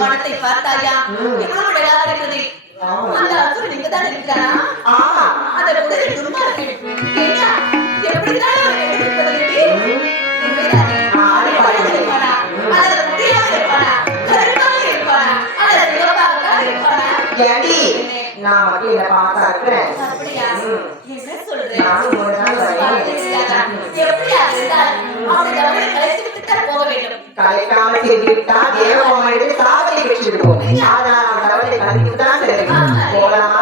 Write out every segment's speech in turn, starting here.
மனத்தை பார்த்தாயா எவ்வளவு அழகாக இருக்கிறது. அந்த அசுரன் இங்கதான் இருக்கிறானா? அந்த முதலில் துன்மார்கள் எப்படிதான் அவரை எதிர்ப்பதற்கு இருப்பானா அல்லது முடியாக இருப்பானா கருப்பாக இருப்பானா அல்லது சிவப்பாகத்தான் இருப்பானா? நான் மட்டும் என்ன பார்த்தா இருக்கிறேன். அப்படியா? என்ன சொல்றேன்? எப்படியா இருந்தால் அவனை அவரை கலைத்துவிட்டுத்தான் போக வேண்டும். கலைக்காம செய்துவிட்டா தேவபொம்மை எடுத்து காவலை வச்சு விடுவோம். அதனால் அவன் அவரை கலைத்துட்டு தான் போகலாம்.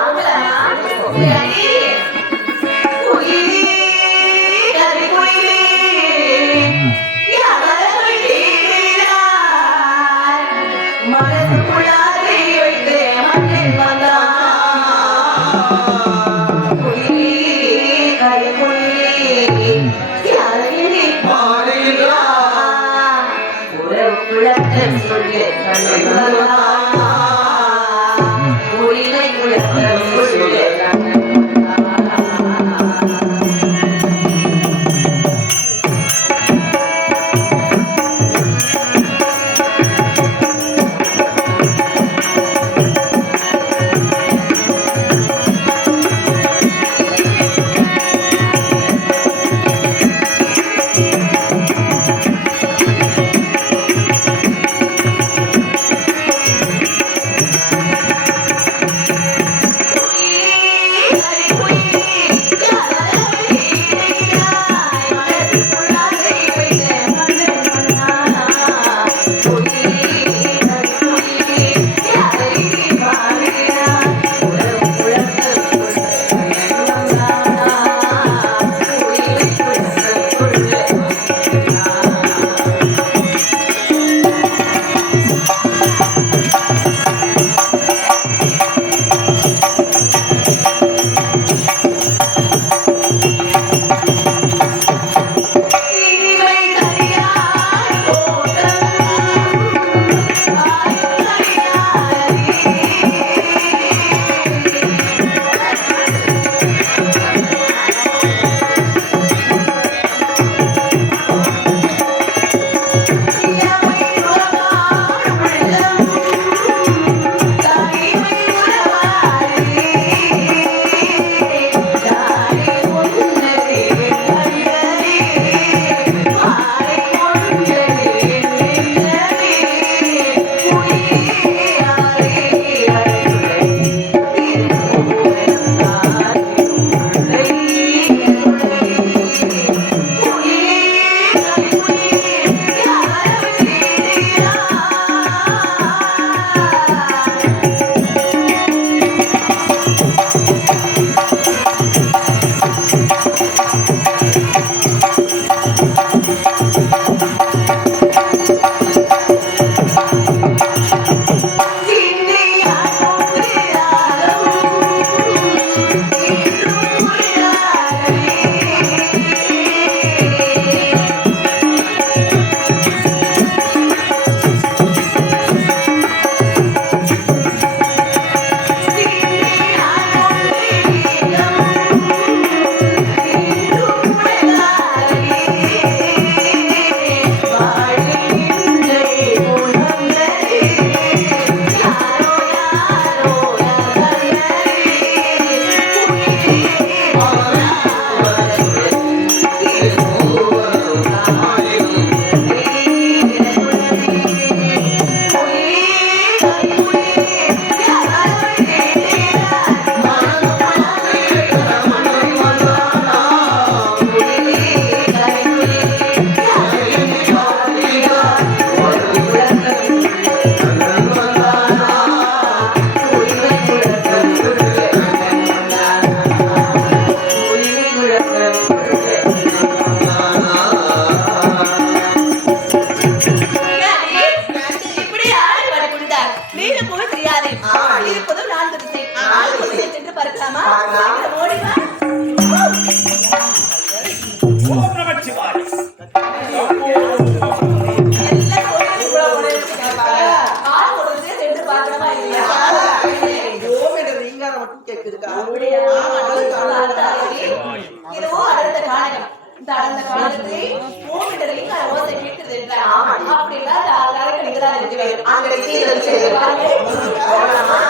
இதுவோ அடுத்த காரணம். இந்த அடுத்த காலத்தை ஓமிடலில் ஓசை கேட்கிறது என்றால் ஆமாடி. அப்படின்னா நாளைக்கு நீங்க தான் நிறுத்தி வைக்கணும். அந்த சீரியல் செய்து போகலாமா?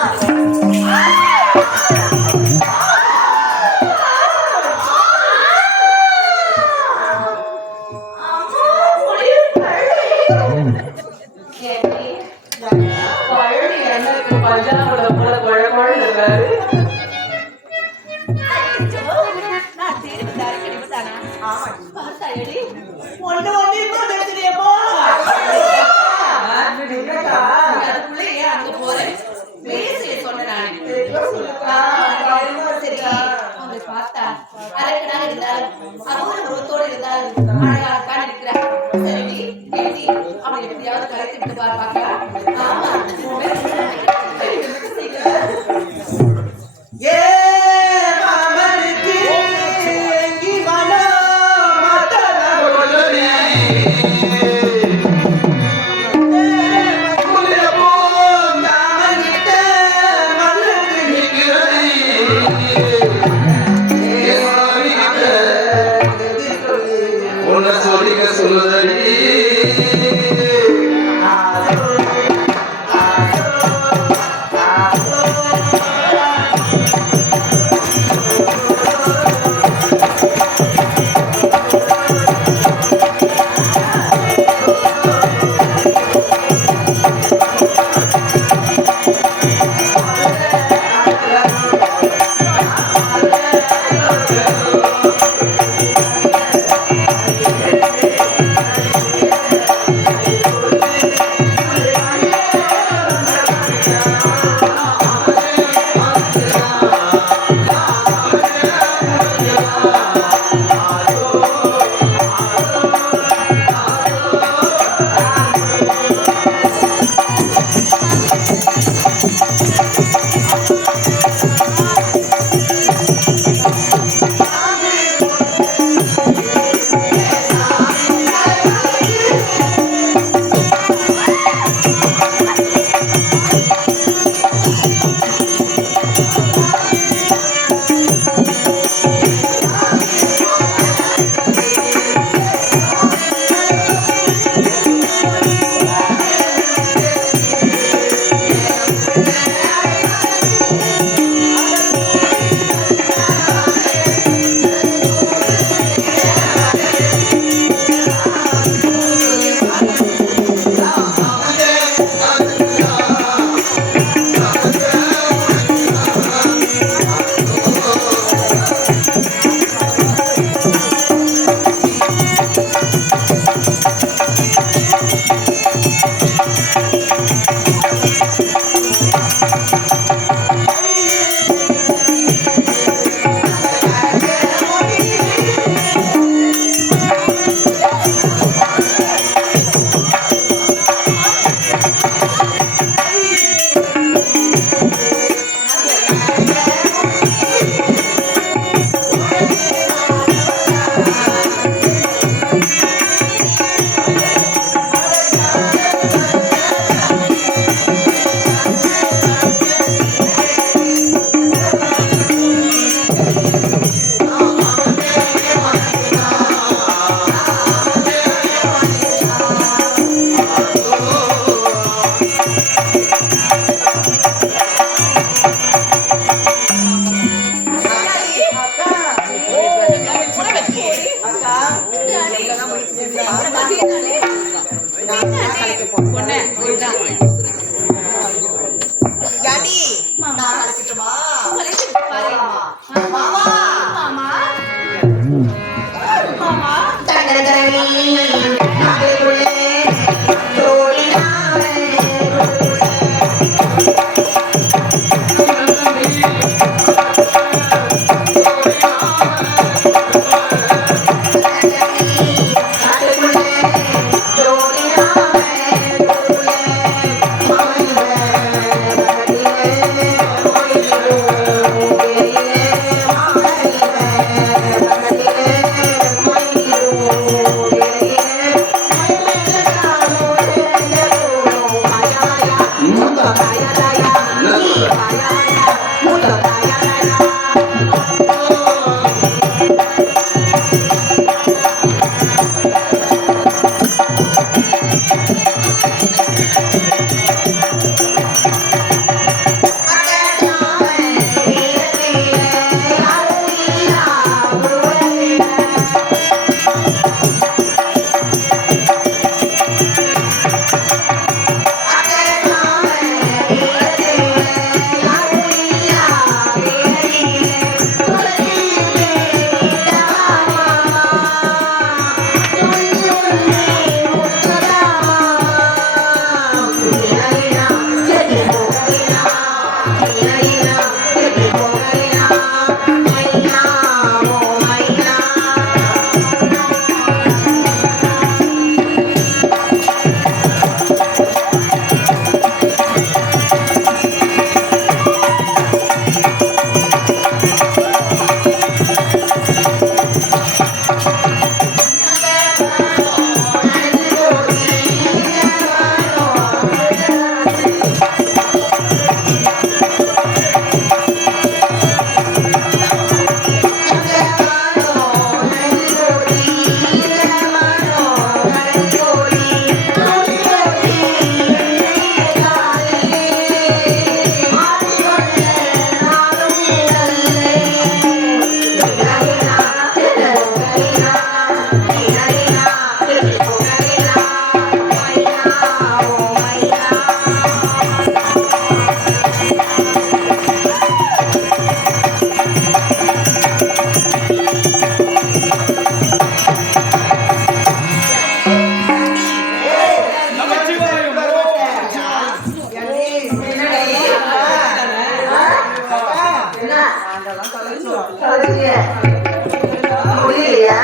முடியலையா?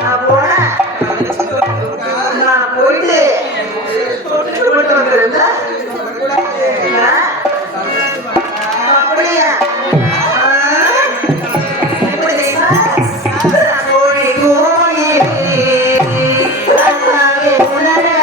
நான் போனேன். நான் போயிட்டு கூட்டு வந்திருந்தேன். அப்படியா? கோழி கோழி அண்ணாவே உணரே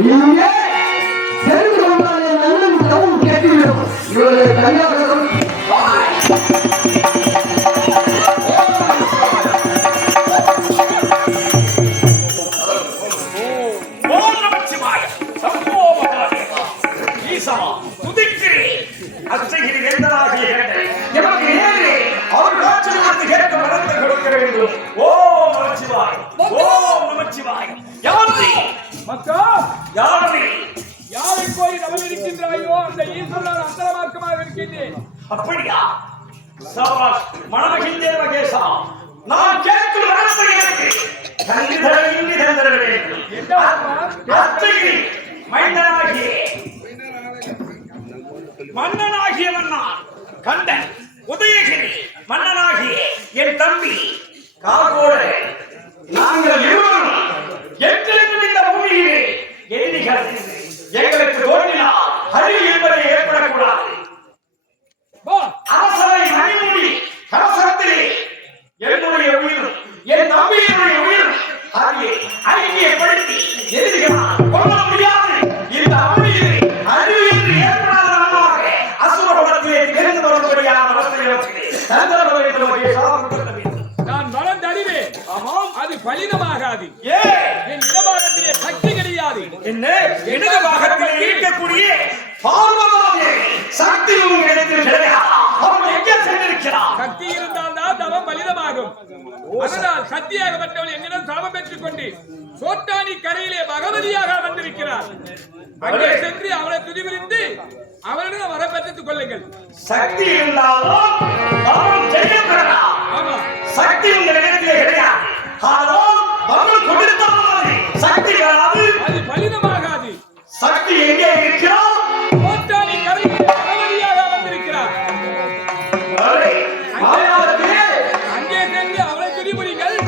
இங்கே தெரிந்து கொண்டாலே நல்ல தவம் கேட்டுவிடும் இவருடைய கல்யாணம் யாரை போய் நபர் இருக்கின்றாயோ அந்த ஈஸ்வரன் அந்தரமார்க்கமாக இருக்கின்றேன். அப்படியா? சபாஷ் மனமகிழ்ந்தே மகேஷா. நான் கேட்கும் வரத்தை எனக்கு கல்விதரை இன்றி தந்திர வேண்டும். அத்தகைய மன்னனாகிய மன்னார் கண்ட உதயகிரி மன்னனாகிய என் தம்பி காகோடு நாங்கள் இருவரும் என்றென்றும் இந்த பூமியிலே எதிரிகள் எங்களுக்கு தோன்றினால் அறிவு என்பதை ஏற்படக்கூடாது. அரசரை மணிமுடி கவசத்திலே என்னுடைய உயிரும் என் தம்பியினுடைய உயிரும் அறிக்கையப்படுத்தி எதிரிகளால் கொள்ள முடியாது. இந்த அமைதியை அறிவு என்று ஏற்படாதவனாக அசுர குலத்திலே திகழ்ந்து வரும்படியான அவஸ்தைகளுக்கு தந்திரம் என்று வகையை சாப்பிட்டு நான் வளர்ந்தறிவேன். ஆமாம், அது பலிதமாகாது. என் இடபாகத்திலே சக்தி கிடையாது. என்ன இடது பாகத்தில் இருக்கக்கூடிய பார்வதாதே சக்தி உங்களிடத்தில் கிடையாது. அவன் எங்கே சென்றிருக்கிறான்? சக்தி இருந்தால் தான் தவம் பலிதமாகும். அதனால் சக்தியாகப்பட்டவள் என்னிடம் சாபம் பெற்றுக் கொண்டு சோட்டானி கரையிலே பகவதியாக வந்திருக்கிறார். அங்கே சென்று அவளை துதிவிரிந்து அவளிடம் வர பெற்றுக் கொள்ளுங்கள். சக்தி இருந்தாலும் அவன் செய்யப்படலாம். ஆமா, சக்தி உங்களிடத்திலே கிடையாது. ஆனால் அவன் கொடுத்தாலும் சக்தி வராது. அது பலிதமாகாது. சக்தி எங்கே இருக்கிறார்? சோட்டானி கரையிலே பகவதியாக வந்திருக்கிறார். அங்கே சென்று அவளை துதிபுரிங்கள்.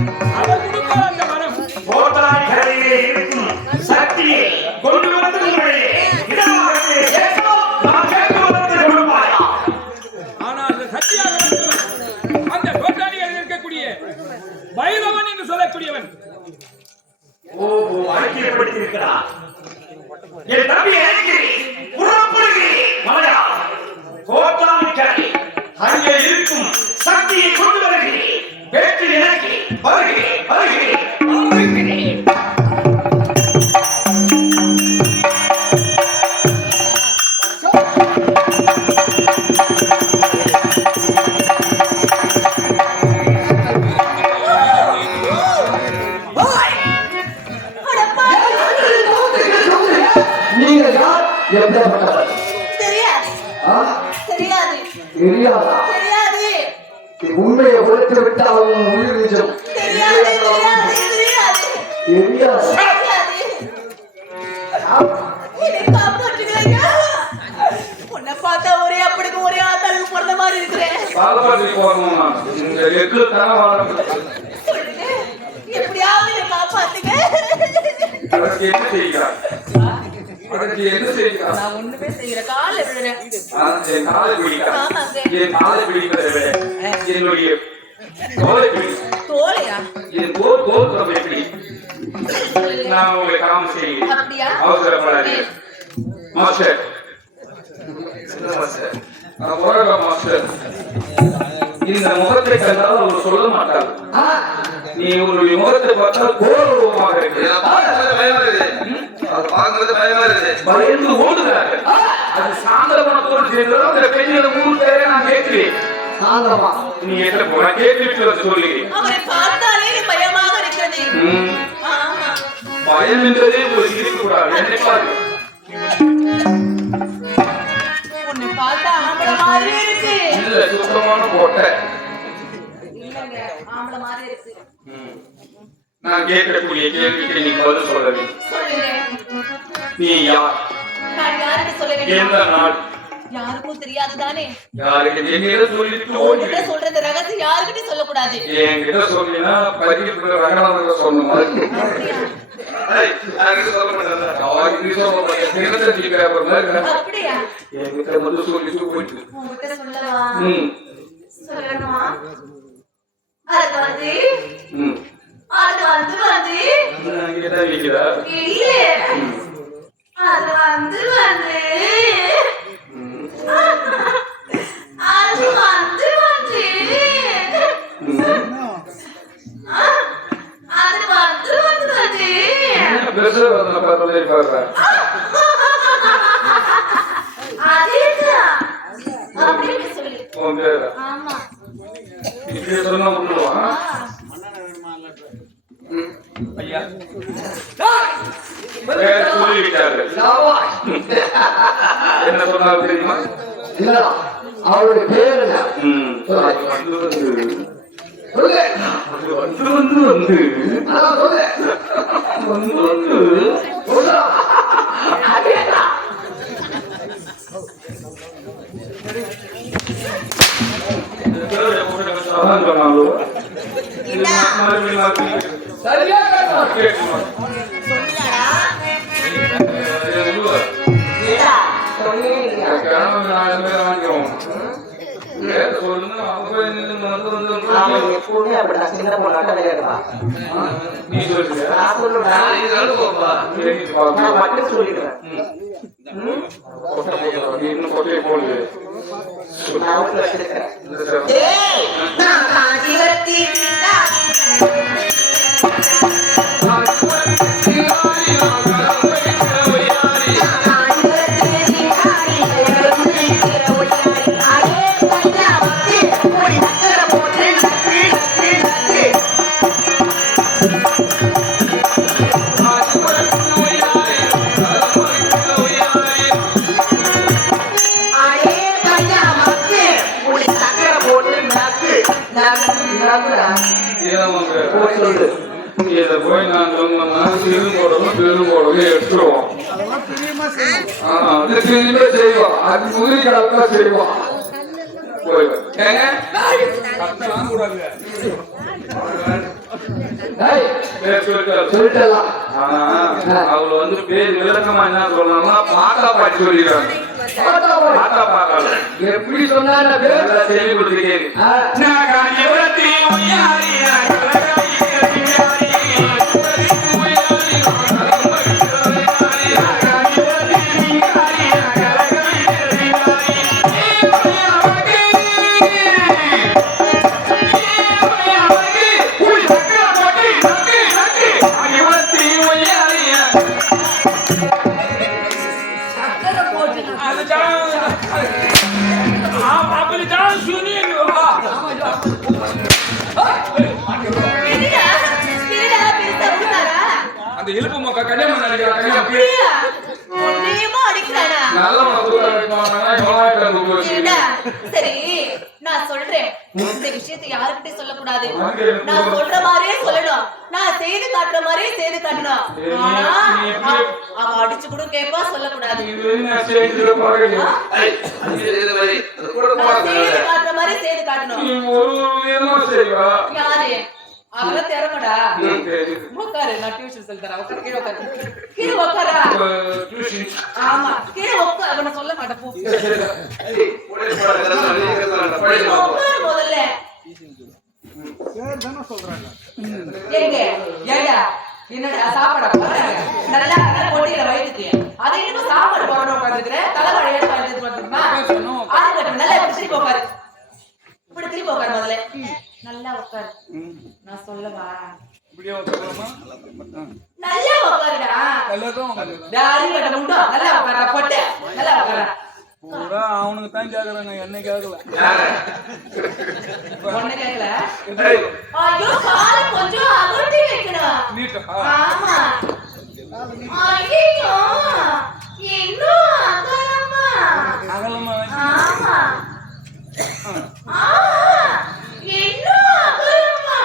அவள் கொடுப்பார் அந்த வரம். கோட்டாய் கரையிலே இருக்கும் சக்தியை கொண்டு வந்து உங்களுடைய இடமாகவே சேர்த்தால் நான் கேட்டு வந்து கொடுப்பாயா? ஆனால் அந்த சக்தியாகப்பட்டவன் அந்த சோட்டானியில் இருக்கக்கூடிய பைரவன் என்று சொல்லக்கூடியவன் ஐக்கியப்படுத்தியிருக்கிறார். என் தம்பி புறப்படுகிறேன் மலையா கோட்டானிக்கரை அங்கே இருக்கும் சக்தியை கொண்டு வருகிறேன். வெற்றி நினைக்கி வருகிறேன் வருகிறேன் வருகிறேன். நீங்க யார் எப்படிப்பட்டவர் தெரியாது தெரியாது தெரியாதா தெரியாது உண்மையை உழைத்து விட்டு அவங்க உயிர் நிஜம் தெரியாது தெரியாது தெரியாது தெரியாது தெரியாது என்னை காப்பாற்றுகிறீங்க. உன்னை பார்த்தா ஒரே அப்படிக்கு ஒரே ஆத்தாளுக்கு பிறந்த மாதிரி இருக்கிறேன். சொல்லுங்க, எப்படியாவது என்னை காப்பாத்துங்க. நான் ஒண்ணுமே செய்யற கால விழுறேன். தோலையா நான் உங்களை காம செய்கிறேன். அப்படியா? அவசரப்படாதீங்க மாஸ்டர். மாஸ்டர், இந்த முகத்தை கண்டால் அவர் சொல்ல மாட்டார். நீ உன்னுடைய முகத்தை பார்த்தால் கோரமாக இருக்கு. பயந்து ஓடுகிறார்கள். அது சாந்தர குணத்தோடு சேர்ந்ததும் அந்த பெண்களை 3 பேரை நான் கேட்கிறேன். நீ எட்ட போன கேட்டு விட்டு சொல்லுகிறேன். அவரை பார்த்தாலே பயமாக இருக்கிறது. ஆமா, பயம் என்றதே ஒரு சிரிப்பு கூடாது. என்னை பாருங்க, உன்னை பார்த்தா ஆம்பளை மாதிரி இருக்கு. இல்ல சுத்தமான கோட்டை. இல்லங்க, ஆம்பளை மாதிரி இருக்கு. நான் கேட்கக்கூடிய கேள்விக்கு நீ பதில் சொல்ல வேண்டும். சொல்லுங்க, நீ யார்? நான் யாருக்கு சொல்ல எந்த வேண்டும்? நாள்? யாருக்கும் தெரியாது தானே. யாருக்கு என்னிடம் சொல்லிட்டு உன்கிட்ட சொல்றது ரகசியம் யாருக்கிட்டையும் சொல்லக்கூடாது. என்கிட்ட சொன்னீங்கன்னா பதிவு ரகணாம சொன்ன மாதிரி அப்படியா? என்கிட்ட வந்து சொல்லிட்டு போயிட்டு உங்ககிட்ட சொல்லவா? ம் சொல்லணுமா? அது வந்து ம் அது வந்து நான் கேட்டா வைக்கிறா. இல்ல. இப்படி சொன்னா விட்டுருவான். ஐயா வேற சொல்லிவிட்டார்கள். என்ன சொன்னாலும் தெரியுமா? இல்லடா அவருடைய பேர் என்ன? அது வந்து சொல்லு. வந்து வந்து வந்து அதான் சொல்லு. வந்து வந்து சொல்லுடா. அதேதான். அதான் சொன்னாலும் ஏண்டா, சரியா கேட்கணும். சொன்னியாடா? ஏடா, சொன்னே இல்லையா? அவன் எப்பவுமே அப்படிதான் சின்ன பொண்ணாட்டம் விளையாடுவான். நான் சொல்லுடா. நான் மட்டும் சொல்லிடுவேன். நான் உள்ள வச்சிருக்கிறேன். ஏய், நான் காஞ்சிபுரத்தில் போய் சொல்லு. இதை போய் நான் சொன்னோம்னா சிறும் போடணும் பெரும் போடணும் எடுத்துருவோம். அது திரும்ப செய்வோம். அது முதலி கடவுளா செய்வோம். போயிடும். ஏங்க கத்தலாம் கூடாது. ஏய், சொல்லிட்டலாம். ஆனா அவளை வந்து பேர் விளக்கமா என்ன சொல்லணும்னா பாட்டா பாட்டி சொல்லிடுறாங்க. பாட்டா பாட்டாள எப்படி சொன்னா என்ன பேர்? செய்தி கொடுத்துருக்கேன். என்னடா, என்னடா பெருசா விடுறாரா? அந்த இழுப்பு மொக்க கல்யாணம் நினைக்கிறாங்க. அப்படியா? உன்னையுமா அடிக்கிறானா? ஏண்டா, சரி நான் சொல்றேன். இந்த விஷயத்தை யாருக்கிட்டையும் சொல்லக்கூடாது. நான் சொல்ற மாதிரியே சொல்லணும். நான் செய்து காட்டுற மாதிரியே செய்து காட்டணும். ஆனா அவ அடிச்சு கூட கேட்பா, சொல்லக்கூடாது. நான் செய்து காட்டுற மாதிரி செய்து காட்டணும். யாரு? அவெல்லாம் திறமடா. உட்காரு, நான் டியூஷன் சொல்லி தரேன். உட்காரு, கீழே உட்காரு. கீழே உட்காரா? ஆமா, கீழே உட்காரு. அவனை சொல்ல மாட்டேன் போ. உட்காரு முதல்ல. எங்க? ஏண்டா, என்னடா சாப்பாடா போடுறாங்க? நல்லா நல்லா பொட்டியில வயிற்றுக்கு. அதை இன்னும் சாப்பாடு போட உட்காந்துக்கிறேன். தலைவழி எடுத்து வந்துருமா? ஆறு நல்லா இப்படி திருப்பி உட்காரு. இப்படி திருப்பி உட்காரு முதல்ல. நல்லா உட்காரு. நான் சொல்லவா? நல்லா உட்காருடா. தாடி கட்ட முண்டோ. நல்லா உட்காரா பொட்டு. நல்லா உட்காரா. அவனுக்கு தான் கேக்குறாங்க, என்ன கேட்கல. ஒண்ணு கேட்கல. ஐயோ, கால கொஞ்சம் அகட்டி வைக்கணும். ஆமா. ஐயோ, இன்னும் அகலமா. அகலமா ஆமா. இன்னும் அகலமா.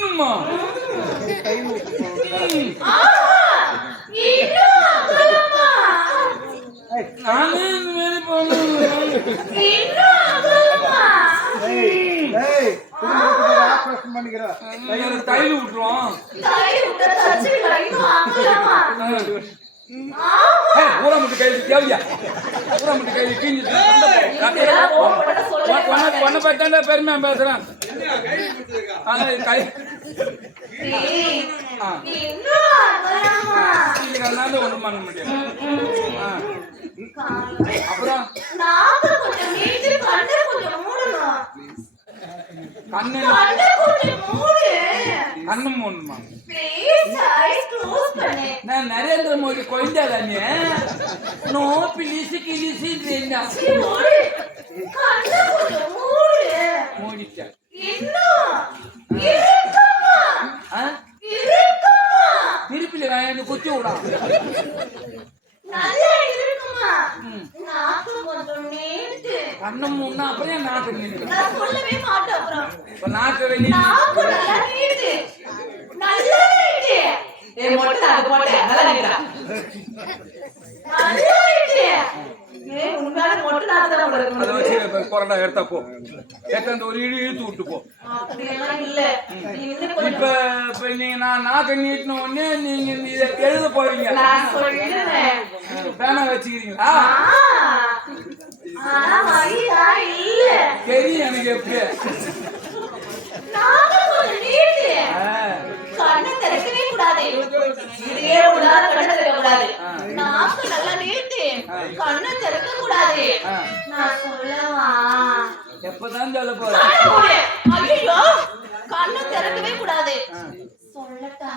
அம்மா இன்னும் அகலமா. நானே இந்த மாதிரி போனேன். இன்னும் அகலமா. தையல் விட்டுருவோம். தாய் விட்ட தச்சுடா. இன்னும் அகலமா. ஊரா மட்டும் கையில் தேவையா? ஊரா மட்டும் கையில் கீஞ்சி ஒன்ன பத்தாண்டா பெருமையா பேசுறேன். ஒண்ணும் பண்ண முடியாது. அப்புறம் கண்ணும் ஒண்ணுமா? நான் நரேந்திர மோடி கொய்ந்தாதானே நோ பிலிசி கிலிசி மூடிட்டேன். இப்ப நாக்கு நீ நாக்கு நல்லா நீட்டு. நல்லா நீட்டு. ஏய் மொட்டை அது போட்டே. நல்லா நீட்டா. நல்லா நீட்டு. ஏய் உன்னால மொட்டை நாக்கு தான் அதை போடுறது. வச்சு கொரோனா எடுத்தா போ ஏத்த ஒரு இழுத்து விட்டு போ அப்படியெல்லாம் இல்ல. இன்னும் கொஞ்சம் இப்ப இப்ப நீங்க நான் நாக்க நீட்டின உடனே நீங்க இதை எழுத போறீங்க நான் சொல்லிடுறேன். பேனா வச்சுக்கிறீங்களா ஆனா வழியா இல்ல. தெரியும் எனக்கு எப்படி நாக்கு கொஞ்சம் நீட்டு. கண்ணை திறக்கவே கூடாது. இதையே கூடாது, கண்ணை திறக்க கூடாது. நாக்கு நல்லா நீட்டு. கண்ணை திறக்க கூடாது. நான் சொல்லவா? எப்பதான் சொல்ல போற கண்ணை மூடு. ஐயையோ, கண்ணை திறக்கவே கூடாது. சொல்லட்டா?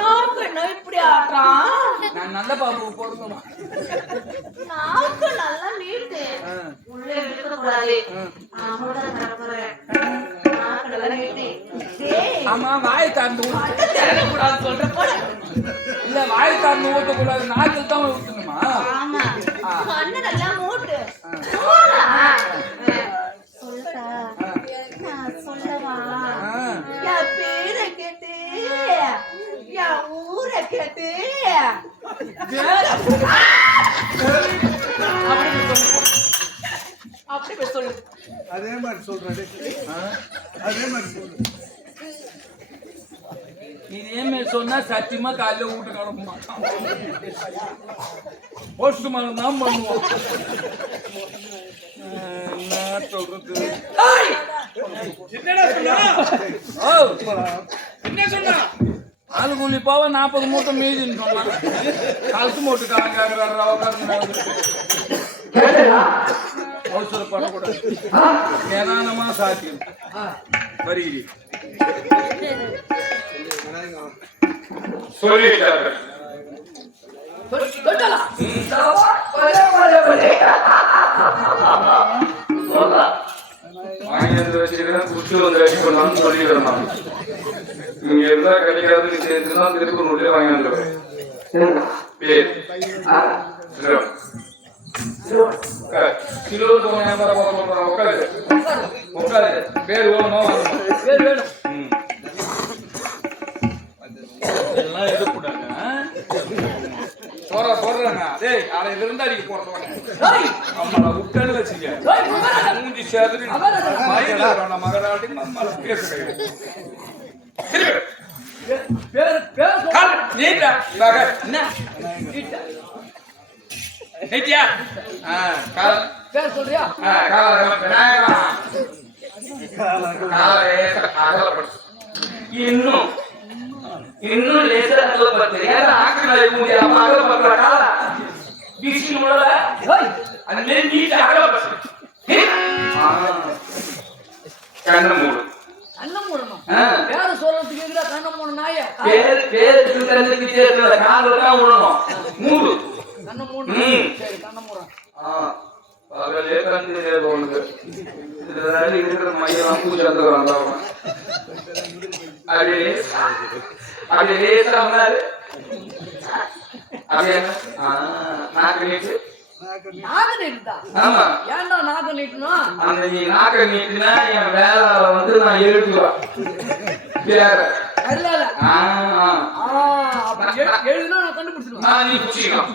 நாக்கு என்ன இப்படி ஆடுறான்? நான் நல்ல பாம்பு போடுங்கம்மா நாக்கு நல்லா நீட்டு. உள்ளே இழுக்க கூடாது. அவ்வளவுதான் நடக்கிறேன். நாக்கு நல்லா நீட்டு. டேய், ஆமா வாய் தாண்டு கண்ணை திறக்க கூடாது சொல்ற போல. இல்ல வாய் தாண்டு ஊத்தக்கூடாது நாக்கில் தான் ஊத்தணுமா ஆமா, கண்ணை நல்லா மூட்டு. மூடா. சொல்லட்டா? நான் சொல்லவா? என் பேரை கேட்டு, என் ஊரை கேட்டு, அப்படி போய் சொல்லு. அதே மாதிரி சொல்றாரு அதே மாதிரி சொல்றேன் இதே மாதிரி சொன்னா சத்தியமா காலையில வீட்டு கிளம்ப மாட்டான் போஸ்ட் மரம் தான் பண்ணுவோம் என்ன சொல்றது என்னடா சொன்னா ஓ என்ன சொன்னா ஆளு கூலி போவ 40 மூட்டை மீதின்னு சொன்னான் கழுத்து மூட்டு காங்கிறாரு அவசரப்படக்கூடாது ஏதானமா சாத்தியம் வருகிறேன் சொல்லிட்டார்கள் வாங்கி வச்சுக்கிறேன் குச்சி வந்து ரெடி பண்ணலாம்னு சொல்லிக்கிறேன் நான் இங்க இருந்தா கிடைக்காதுன்னு தெரிஞ்சுன்னா திருப்பூர்லயே வாங்கி வந்துடுவேன் பேர் கிலோ உட்காரு உட்காரு பேர் வேணுமா பேர் வேணும் எல்லாம் எதிர்க்கூடாது போடுறாங்க டேய் அலையில இருந்து அடிக்க போறேன் நம்மள விட்டன்னு வச்சுக்க மூஞ்சி சேர்த்து மகராட்டி நம்மள பேசுறேன் இன்னும் இன்னும் லேசா அகலப்படுத்து ஆக்கிரமண முடியாம அகலப்படுற கால வீசினோட அந்த நீட்ட அகலப்படுத்து கண்ணை மூடு கண்ணம் மூடணும் வேற சொல்றதுக்கு எதிரா கண்ணம் மூணு நாய பேருக்கு சேர்ந்த கால தான் விடணும் மூடு கண்ணம் மூடணும் சரி கண்ணம் மூடம் பகலே கண்டு உனக்கு இதுல இருக்கிற மையெல்லாம் பூச்சி வந்துக்கிறான் அப்படியே அப்படியே லேசா வந்தாரு அப்படியே நாக்கு நீட்டு நாக்கு நீட்டுதா ஆமா ஏன்டா நாக்கு நீட்டணும் அந்த நீ நாக்க நீட்டுனா என் வேலை வந்து நான் எழுதுவேன் வேற இல்ல எழுதுனா நான் கண்டுபிடிச்சிருவேன் நான் நீ புடிச்சிக்கலாம்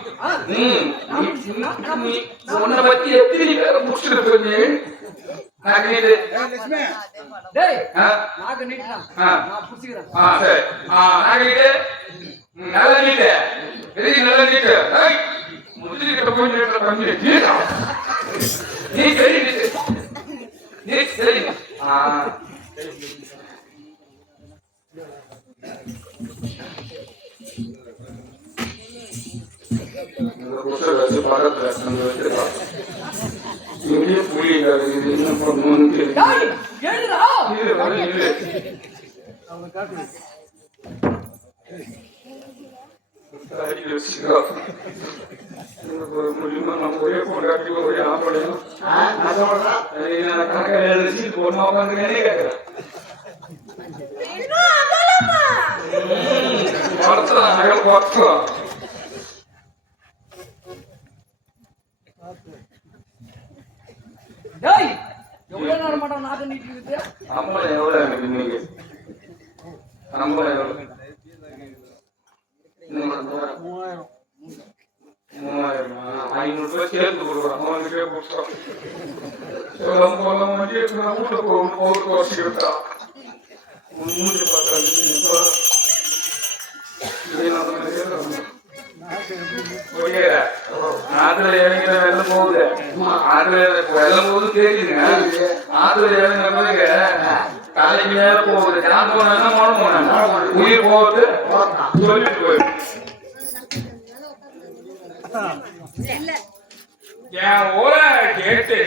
உன்னை பத்தி எத்தனை பேரை புடிச்சிருக்கு நீ நாக்கு நீட்டு டேய் நாக்கு நீட்டுனா நான் புடிச்சிக்கிறேன் சரி நாக்கு நீட்டு நல்ல நீட்டு பெரிய நல்ல நீட்டு முடிச்சுக்கிட்ட போய் நீட்டுற பண்ணி நீ சரி நீட்டு நீ சரி இங்கேயும் புலி என்ன பண்ணுவோன்னு எழுதுடா முடியுமா நம்ம ஒரே கொண்டாட்டி ஒரே ஆம்பளையும் கணக்கா எழுதி பொண்ணா உட்காந்துக்கே கேட்கிறேன் படத்துல நகல் பார்த்தோம் டேய் ஒரே நேரம் மாட்டோம் நாக்கு நீட்டி இருக்குது. சம்பளம் எவ்வளவு எனக்கு இன்னைக்கு? சம்பளம் எவ்வளவு? 3000. 500 ரூபாய் சேர்த்து கொடுக்குறோம். அவனுக்கே கொடுத்துறோம். சொல்லம் போலாம் வந்து வீட்டுல போட்டு குறைச்சிக்கிட்டா மூஞ்சி பார்த்தா ஆத்துல இறங்கிற வெள்ளம் போகுது. ஆத்துல வெள்ளம் போகுது தெரியுதுங்க. ஆத்துல இறங்கிற போதுங்க காலைக்கு நேரம் போகுது. நான் போனேன்னா மோட போனேன் உயிர் போகுது சொல்லிட்டு போயிடு. என் ஊரை கேட்டு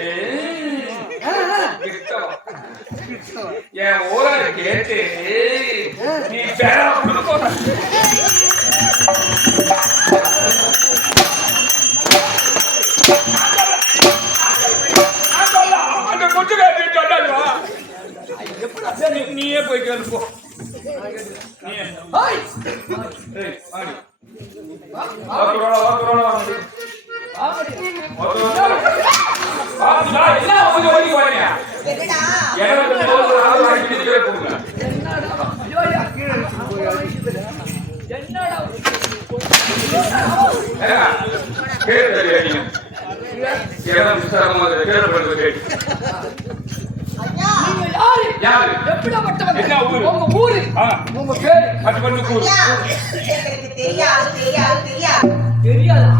என் ஊரை கேட்டு நீ அந்த கொச்சு காட்டி சொல்லாதுவா நீயே போய் கேள்வி போ. எப்படிப்பட்டவங்க? உங்க ஊரு, உங்க பேரு, எனக்கு தெரியாது தெரியாது தெரியாது தெரியாதா?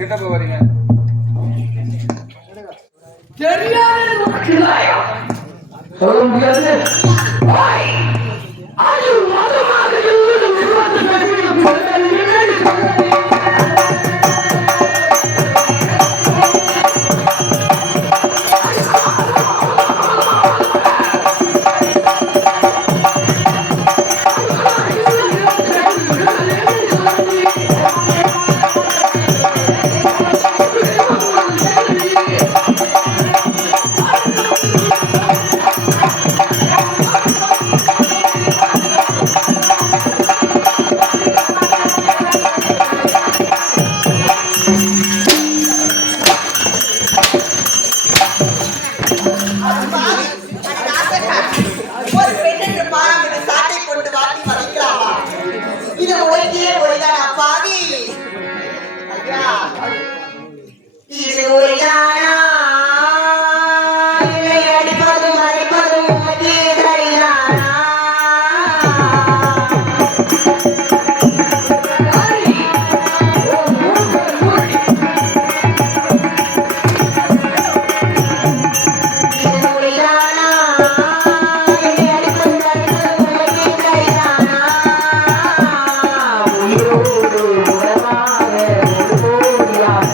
கிட்ட போய் வரீங்க தெரியாது உனக்கு இல்லையா? சொல்ல முடியாது. அது மதமாக இருந்தது ஒரு பெண்ணென்று பாராமல் சாட்டை கொண்டு வாட்டி வதைக்கலாமா? இது உலகியே ஒளிதானா பாவி? ஐயா, இது ஒளிதானா? இல்லை அடிப்பதும் மறைப்பதும் உமக்கே சரிதானா? உயிரோடு உறவாக ஒரு கோடியாக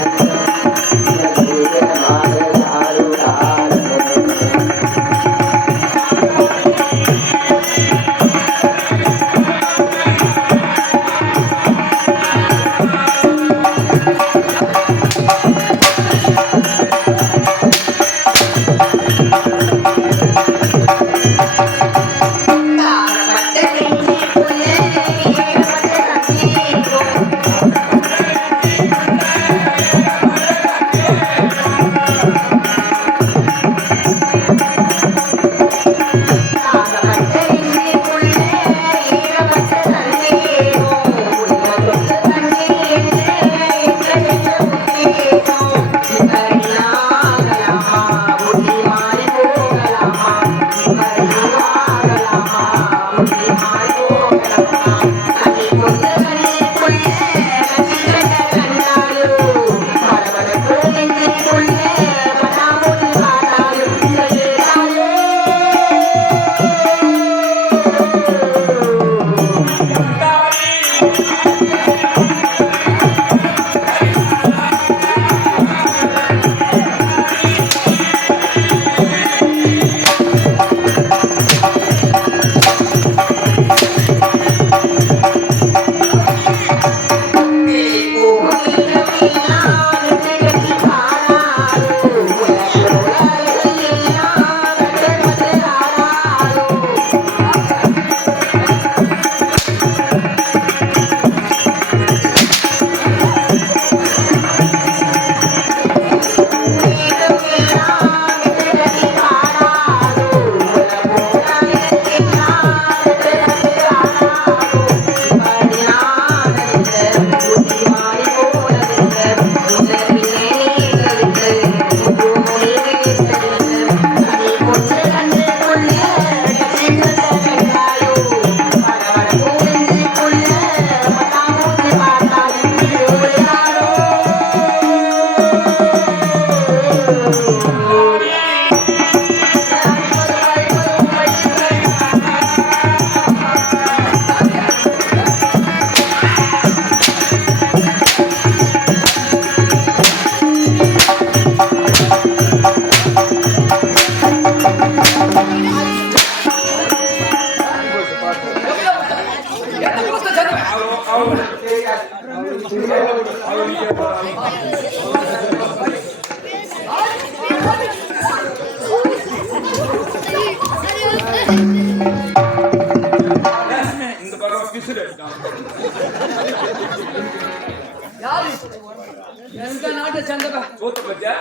சந்தகா சோத்து பச்சா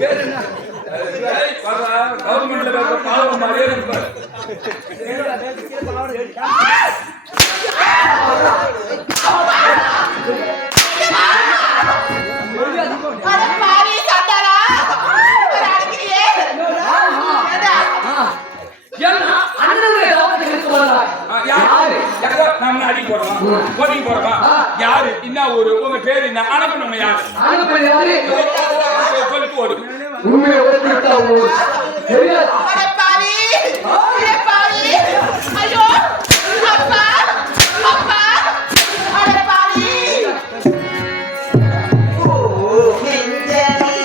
பேர் என்ன கவர்மெண்ட்ல பாவம் மாதிரியே இருப்பாரு. அட பாவி சண்டாளா ஒரு அடிக்கிறியே ஏடா என்ன அண்ணனுடைய தாவத்தை எடுத்து வந்தாய் யாரு நம்ம அடிக்க போறோம் போட்டிக்கு போறோமா யாரு என்ன ஊரு உங்க பேரு என்ன அனுப்பணும் யாரு அனுப்ப யாரு சொல்லிட்டு ஓடு உண்மையை உழைத்து விட்டா தெரியாது. அட பாவி அட பாவி ஐயோ அப்பா அப்பா அட பாவி ஓ நெஞ்சமே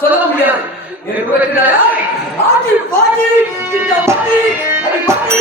சொல்ல முடியாது. எனக்கு வெற்றியாய் ஆடி பாடி இந்த பாடி அடி பாடி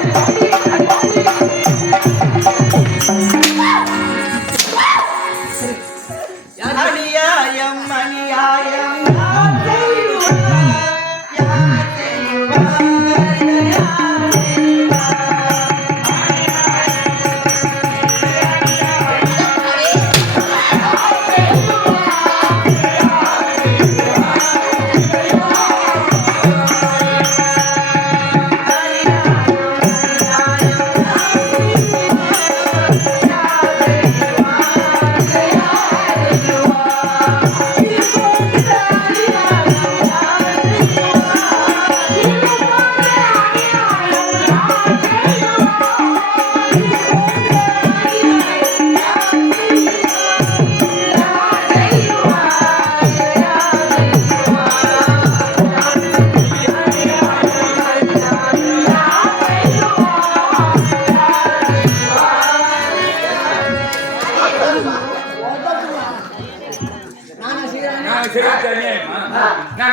Hey!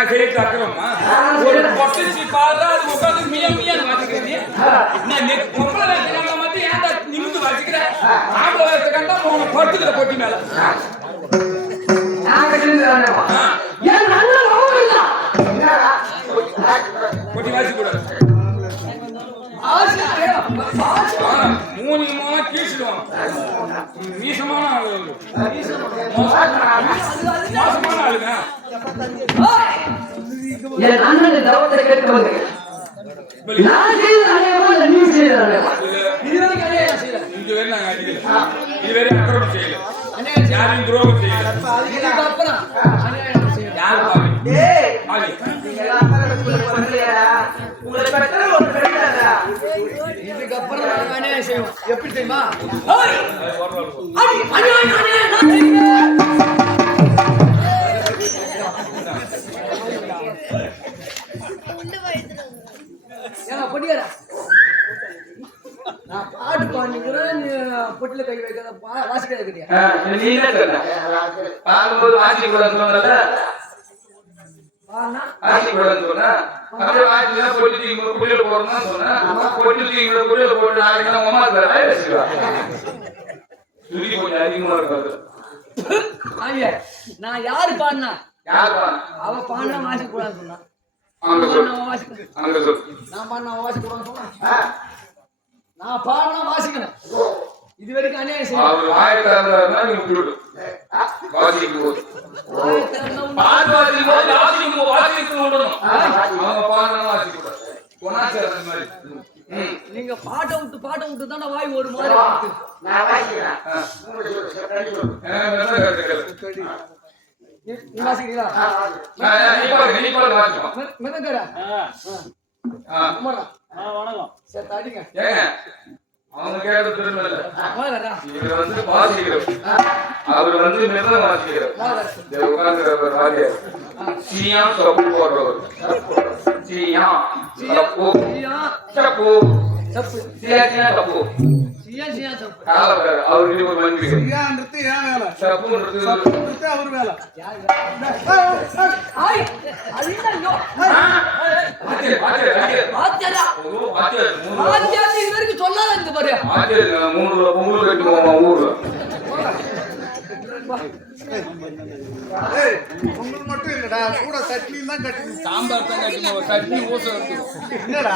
நான் செய்யறது அக்கிரமா? ஒரு பொட்டச்சி பாரு அது உட்காந்து மியா மியான்னு வாசிக்கிறேன் நீ. நான் பொம்பளை வேலைக்காரங்க மட்டும் ஏன்டா நிமிந்து வாசிக்கிறேன்? ஆம்பளை வேலையை கண்டா உன்னை படுத்துக்கிற பொட்டி மேல. நான் கட்டிருந்தேன் என் அண்ணன் லவ் இல்ல பொட்டி வாசிக்கூடாது. மூணு மூணா கீழ்ச்சிடுவான். மீசமான ஆளு. மோசமான ஆளுங்க. என் அண்ணன் தவத்தை கேட்டு வந்து நான் செய்த அடையமா இல்ல நீ செய்த அடையமா இதுவரை நாங்க அடிக்கல. இதுவரை அக்கிரமம் செய்யல. யாரையும் துரோகம் செய்யல. யாரு பாவி? டேய், பாவி. நீங்க எல்லாம் அக்கறை வச்சுட்டு பண்றீங்கடா. உங்களை பெற்ற ஒரு பெண்ணாடா. இதுக்கப்புறம் நாங்க அநியாயம் செய்வோம். எப்படி தெரியுமா? ஏன்னா பொட்டியாரா நான் பாட்டு பாடுகிறேன், நீ பொட்டில கை வைக்காத வாசிக்காத கிடையாது. நீ என்ன சொன்ன? பாடும்போது வாசிக்க கூடாதுன்னு சொன்னல? பாருனா வாசிக்க கூடாதுன்னு சொன்ன? அப்படியே வாசிச்சா பொட்டி தூக்கி புள்ளியில போடணும்னு சொன்ன. பொட்டி தூக்கி புள்ளியில போட்டு ஆகினா அம்மா தர சுருக்கி கொஞ்சம் அதிகமா இருக்காது. ஆவியா நான் யாரு பாடினா யாருப்பா? அவ பாடினா வாசிக்க கூடாதுன்னு சொன்னா. அங்க சொல். நான் வாசிக்கணும். அங்க சொல். நான் பாடினா வாசிக்க கூடாதுன்னு சொன்னா. நான் பாடினா வாசிக்கணும். இது வரைக்கும் அநியாயம் செய்யணும். அவர் வாயை திறந்தாருன்னா நீ விட்டுடு. வாசிக்கும் போது பாட்டு வாசிக்கும் போது வாசிக்கும் விடணும். அவங்க பாடணும் வாசிக்க கூடாது. கொண்டாச்சாரம் அந்த மாதிரி. நீங்க பாட்டை விட்டு தானே வாய் ஒரு மாதிரி இருக்கு. நான் வாங்கிக்கிறேன். நீ வாசிக்கிறீங்களா? நீ பாடு வாசிக்கும். மிதங்கடா. குமாரா. சரி அடிங்க. ஏங்க அவங்க கேட்ட திரும்ப இல்ல. வாடா. இவர் வந்து வாசிக்கிறவர். அவர் வந்து மிருதம் வாசிக்கிறவர். உட்கார்ந்து வாதியார். சீயா சப்பு போடுறவர். சீயா சப்பு சப்பு தப்பு. சீயா சப்பு சியா தப்பு. காலவர் அவர் இது ஒரு மன்னிப்பு. ஏன்றது ஏன் வேலை சப்புன்றது அவர் வேலை யார்? ஐ அடிங்கோ. வாத்தியார் வாத்தியார் வாத்தியாரா. வாத்தியார் வாத்தியார் இது வரைக்கும் சொல்லாத இந்த பாரு. வாத்தியார் மூணு கட்டி போவோம் ஊர்ல. உங்களுக்கு மட்டும் இல்லடா கூட சட்னி தான் கட்டி சாம்பார் தான் கட்டி சட்னி ஊச இருக்கு. என்னடா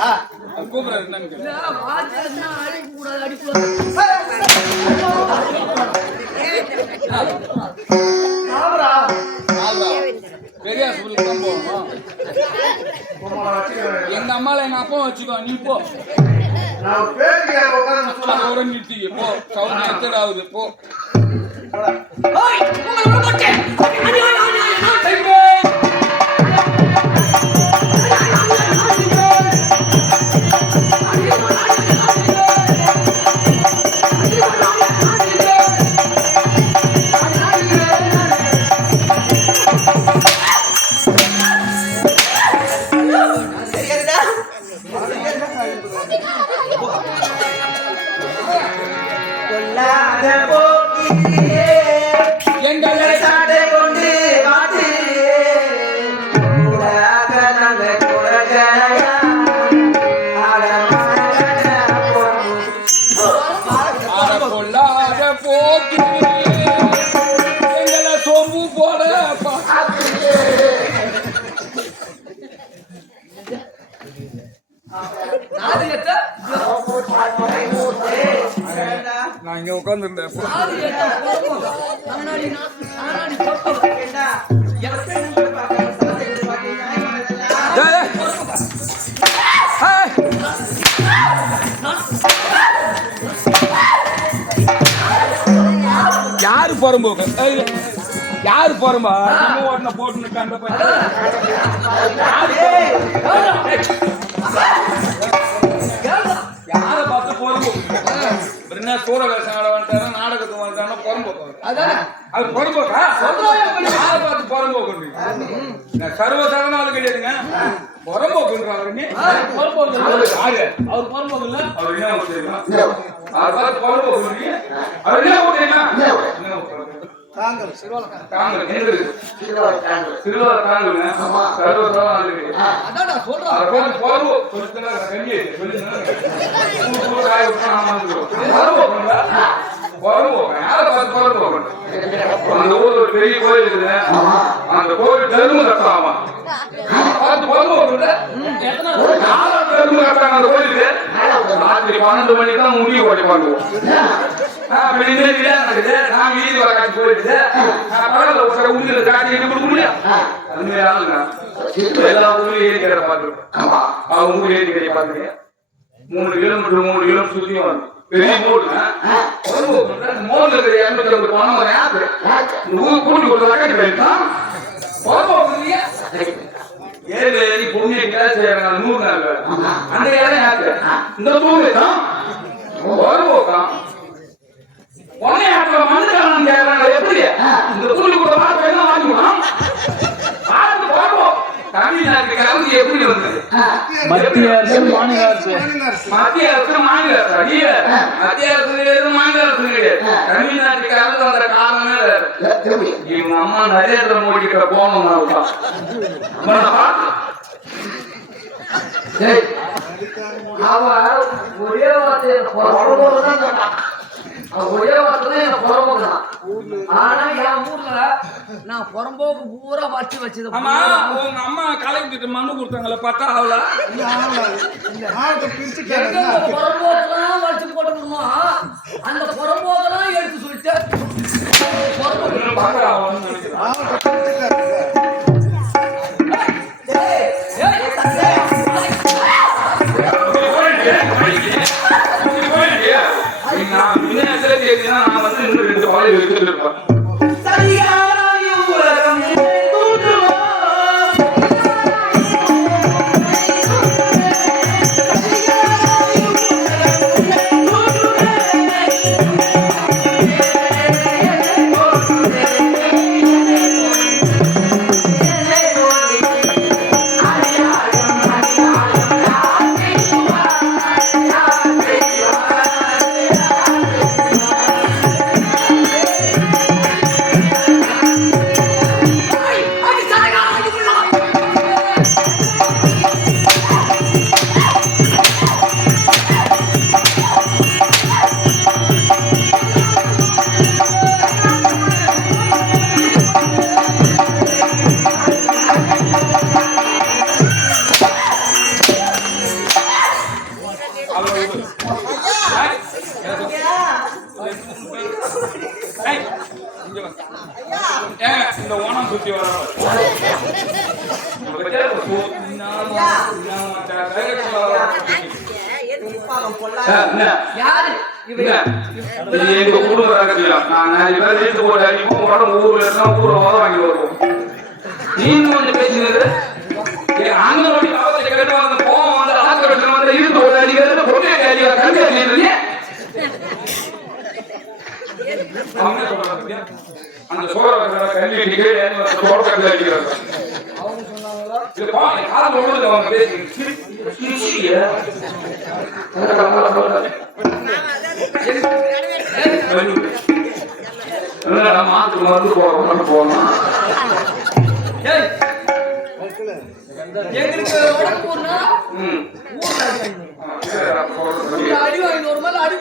கூப்பிடுறாரு என்னன்னு கேளு. வாத்தியார்னா அடிக்க கூடாது, அடிக்கூடாது. ஆவரா பெரிய ஹாஸ்பிட்டலுக்கு தான் போவோம். எங்க அம்மால எங்க அப்பா வச்சுக்கோ, நீ போ. நான் பேசிக்க உட்கார்ந்து அதோட நிறுத்தி போ. சவுண்ட் எத்தனை ஆகுது போ. ஓய் உங்களை விட மாட்டேன். கொல்லாத போக்கிலே எங்களை சாட்டை கொண்டு மாட்டிலே கூடாக நாங்கள் குறகளையா கொள்ளாத போக்கு எங்களை சொம்பு போட நான் இங்க உட்காந்துருந்தேன். யாரு போறம்போக்கு யாரு போறம்பா ஓட்டன போட்டு கண்ட யார பார்த்து போறம்போக்கு என்ன சூட வேஷம் ஆட வந்துட்டாரா நாடகத்துக்கு வந்துட்டாரா போறம்போக்கு அது போறம்போக்கா யார பார்த்து போறம்போக்கு சர்வசாதாரண ஆளு கிடையாதுங்க. புறம்போக்குன்றாங்க. அவர் புறம்போக்கு இல்ல, அவர் என்ன தெரியுமா? அவர் பார்த்து புறம்போக்கு அவர் என்ன தெரியுமா? தாங்கல் எங்க இருக்கு? சிறுவர் தாங்கள். சிறுவர் தாங்கல் சர்வதா இருக்கு. அதான் நான் சொல்றேன். அத போய் போறோ சொல்லுங்க கண்ணி சொல்லுங்க. ஊரு காய் விட்டு ஆமாந்துறோம். போறோ யார பார்த்து போறோ. அந்த ஊர்ல ஒரு பெரிய கோயில் இருக்குது. அந்த கோயில் தெருவு கட்டலாமா? பார்த்து போறோ இல்ல? யார தெருவு கட்டறாங்க அந்த கோயிலுக்கு? ராத்திரி 12 மணிக்கு தான் முடிவு போட்டு பண்ணுவோம். வெளியே இல்ல நடக்குது. நான் வீதி வர காட்சி போயிடுது. பகல்ல ஒரு ஊர்ல காட்சி எடுத்து கொடுக்க முடியும். அந்த ஆளுங்க எல்லா ஊர்லயும் ஏரிக்கிற பாத்துருக்கோம். அவங்க ஊர் ஏரிக்கிற பாத்துருக்கேன். 3 கிலோமீட்டர் சுத்தி வந்து பெரிய மோடுங்க. மோட்ல இருக்கிற 250 பணம் வர யாரு ஊர் கூட்டி கொடுத்தாக்க போயிருக்கான். ஏரி பொண்ணு செய்யறாங்க 100 நாள் அந்த இடம் யாரு இந்த தூங்கு தான் வருவோம். உடனே மனுஷன் கேட்கறாங்க எப்படி இந்த கூலி கொடுத்த மாதிரி வாங்கிக்கலாம். தமிழ்நாட்டு கலந்து எப்படி வந்தது? மத்திய அரசு மாநில அரசு மத்திய அரசு மாநில அரசு அடிய மத்திய அரசு கிடையாது மாநில அரசு கிடையாது. தமிழ்நாட்டு கலந்து வந்த காரணமே இவங்க அம்மா நரேந்திர மோடி கிட்ட போனோம். அவன் ஒரே வார்த்தை புறம்போக்குதான் சொன்னான். ஒரே வார்த்தை தான் எனக்கு புறம்போக்குதான். ஆனா என் ஊர்ல நான் புறம்போக்கு பூரா வச்சு வச்சது. ஆமா உங்க அம்மா கலெக்டர் மனு கொடுத்தாங்களே பட்டா ஆகல. புறம்போக்கெல்லாம் வச்சு போட்டுக்கணும். அந்த புறம்போக்கெல்லாம் எடுத்து சொல்லிட்டு நான் வந்து இன்னும் 2 பாலை எடுத்துட்டு இருப்பேன். இந்த ஓணம் சுத்தி வர எங்க குடும்ப ரகசியம். நான் 4 பேர் வீட்டு போட்டு அடிப்போம். உடம்பு ஊர்ல இருந்தா ஊர்ல வாங்கி வருவோம். நீங்க கொஞ்சம் பேசுனது அங்கனோடி பாவத்தை கேட்டு வந்து போவோம். வந்து ஆக்கிரமிச்சு வந்து இருந்து போட்டு அடிக்கிறது பொண்ணு அடிக்கிற கல்வி அடிக்கிறது அந்த சோழ கல்வி அடிக்கிறது சோழ கல்வி அடிக்கிறாங்க. மாத்துக்கு வந்து போறோம். எங்களுக்கு அடி வாங்கி ஒரு மாதிரி அடி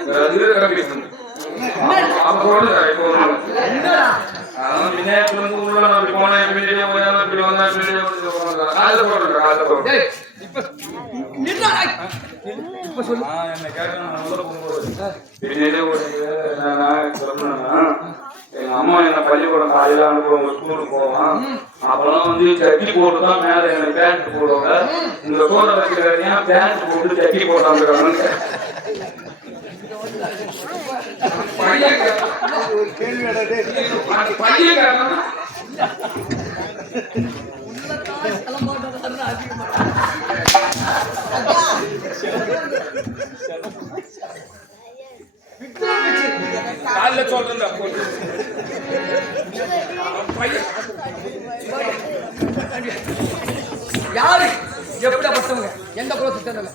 எங்க அம்மா என்ன பள்ளிக்கூடம் காலையில அனுப்புவாங்க, ஸ்கூலுக்கு போவான். அப்பெல்லாம் வந்து சட்டி போட்டுதான் மேல எனக்கு பேண்ட் போடுவாங்க. இந்த சோழ வச்சுக்காரங்க பேண்ட் போட்டு சட்டி போட்டாங்க. காலைல சொல்றேன் யாரு எப்படிப்பட்டவங்க எந்த குலத்தை சேர்ந்தவங்க